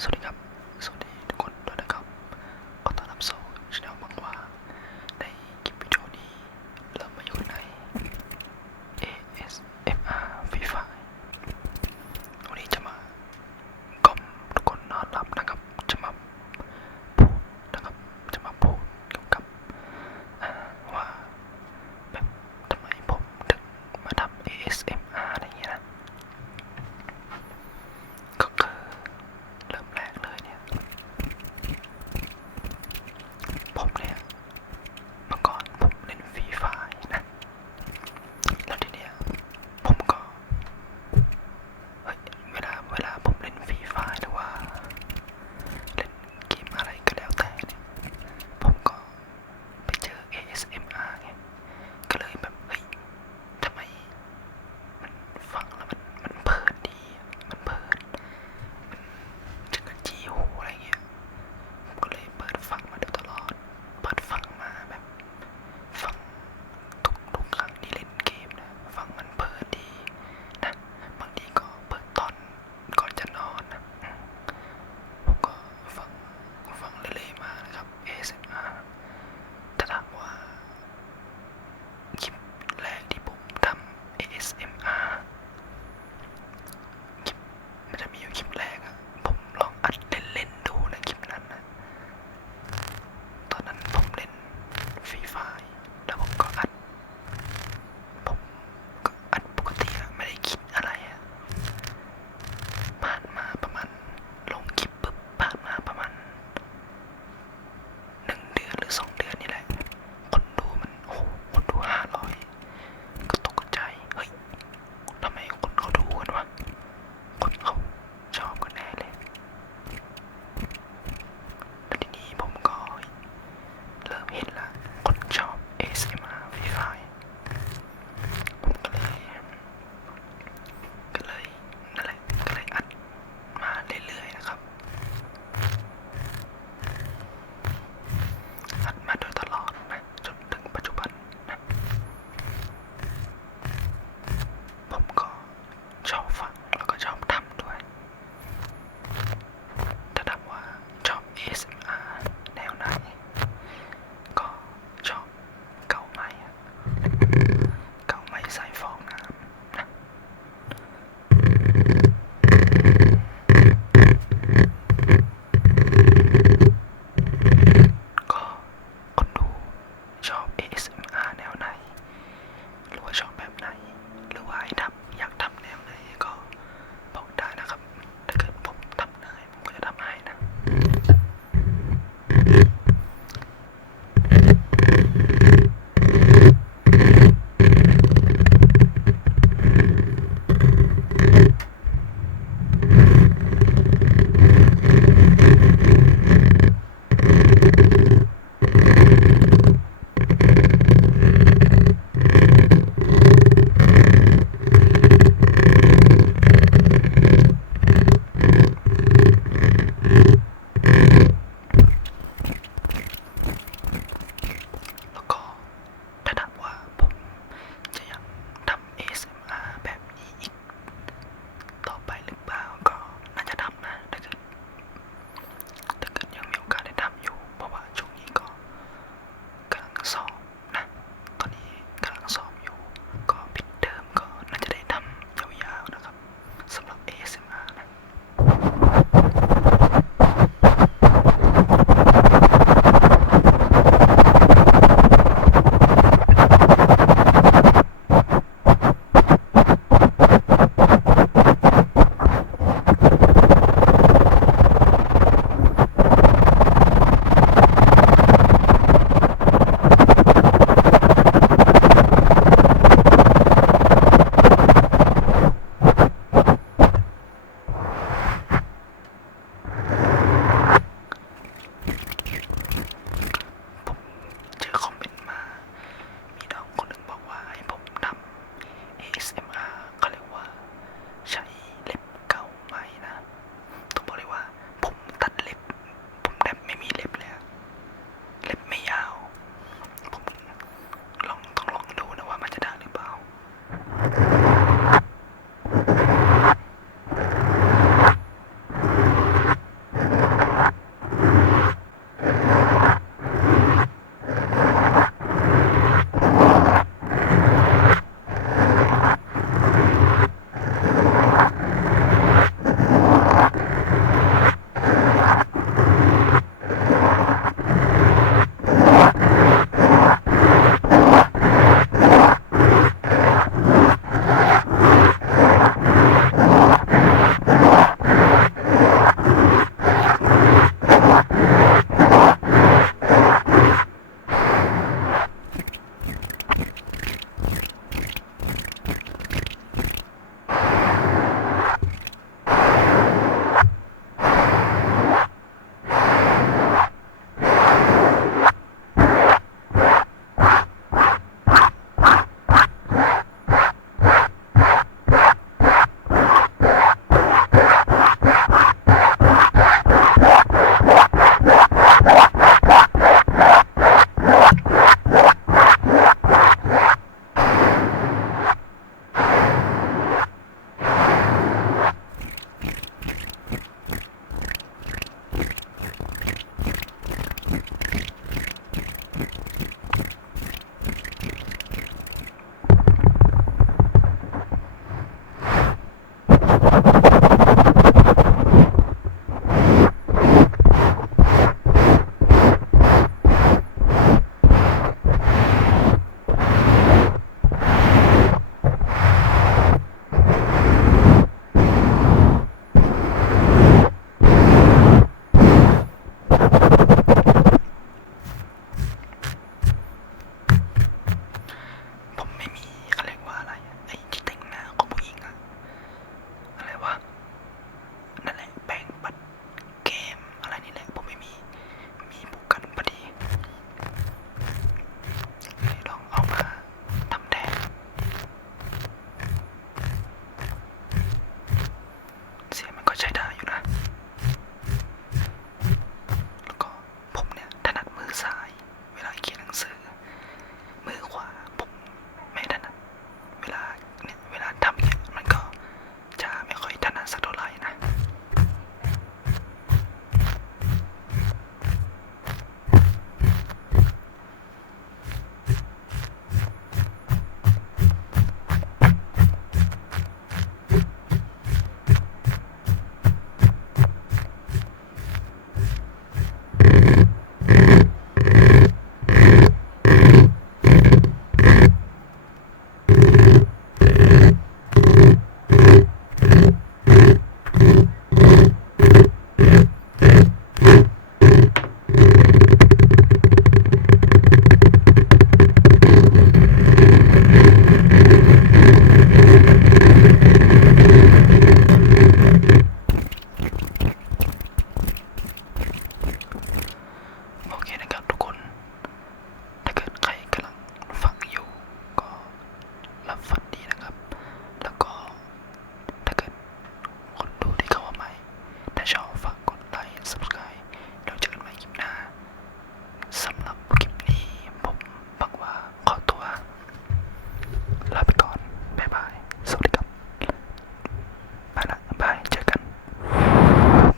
소리가